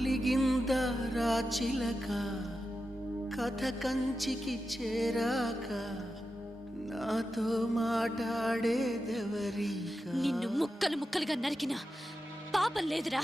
అలిగింద రాచిలక కథ కంచికి చేరాక నాతో మాట్లాడేదెవరింక. నిన్ను ముక్కలు ముక్కలుగా నరికినా పాపం లేదురా.